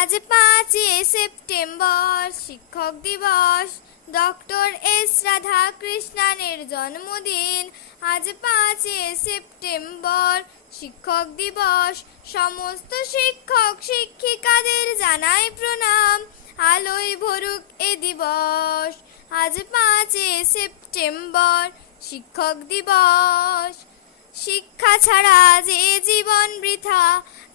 আজ 5 সেপ্টেম্বর শিক্ষক দিবস। ডক্টর এস রাধাকৃষ্ণনের জন্মদিন। আজ 5 সেপ্টেম্বর শিক্ষক দিবস। সমস্ত শিক্ষক শিক্ষিকাদের জানাই প্রণাম। আলোয় ভরুক এ দিবস। আজ 5 সেপ্টেম্বর শিক্ষক দিবস। শিক্ষা ছাড়া যে জীবন বৃথা,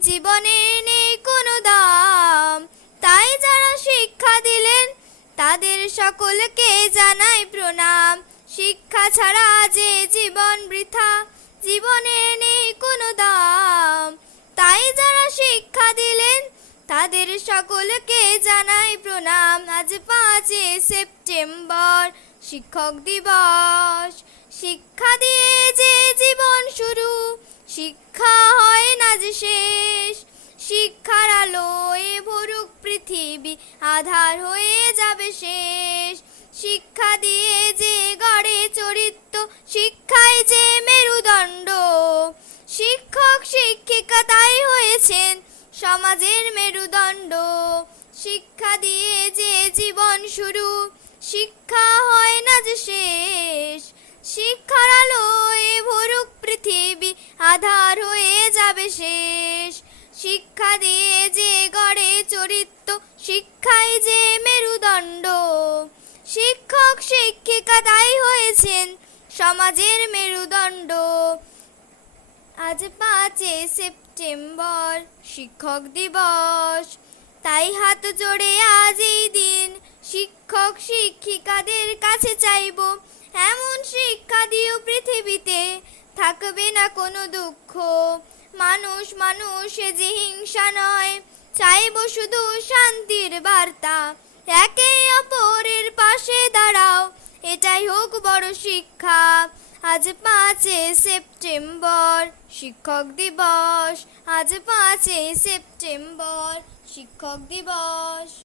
জীবনের নেই কোনো দাম। তাই যারা শিক্ষা দিলেন তাদের সকলকে জানাই প্রণাম। শিক্ষা ছাড়া যে জীবন বৃথা, জীবনের নেই কোনো দাম। তাই যারা শিক্ষা দিলেন তাদের সকলকে জানাই প্রণাম। আজ 5 সেপ্টেম্বর শিক্ষক দিবস। শিক্ষা দিয়ে যে জীবন শুরু, শিক্ষা হয় না যে শেষ। শিক্ষার আলোয় ভরুক পৃথিবী, আধার হয়ে যাবে শেষ। শিক্ষা দিয়ে যে গড়ে চরিত্র, শিক্ষাই যে মেরুদণ্ড। শিক্ষক শিক্ষিকা তাই হয়েছেন সমাজের মেরুদণ্ড। শিক্ষা দিয়ে যে জীবন শুরু, শিক্ষা হয় না যে শেষ। শিক্ষার আলোয় ভরুক পৃথিবী, আধার হয়ে যাবে শেষ। শিক্ষা দিয়ে যে গড়ে চরিত্র, শিক্ষাই যে মেরুদণ্ড। শিক্ষক শিক্ষিকা তাই হয়েছেন সমাজের মেরুদণ্ড। আজ 5 সেপ্টেম্বর শিক্ষক দিবস। তাই হাত জোড়ে আজ এই দিন শিক্ষক শিক্ষিকাদের কাছে চাইব, এমন শিক্ষা দিও পৃথিবীতে থাকবে না কোনো দুঃখ। মানুষ মানুষে যে হিংসা নয়, চাইব শুধু শান্তির বার্তা। একে অপরের পাশে দাঁড়াও, এটাই হোক বড় শিক্ষা। আজ 5 সেপ্টেম্বর শিক্ষক দিবস। আজ 5 সেপ্টেম্বর শিক্ষক দিবস।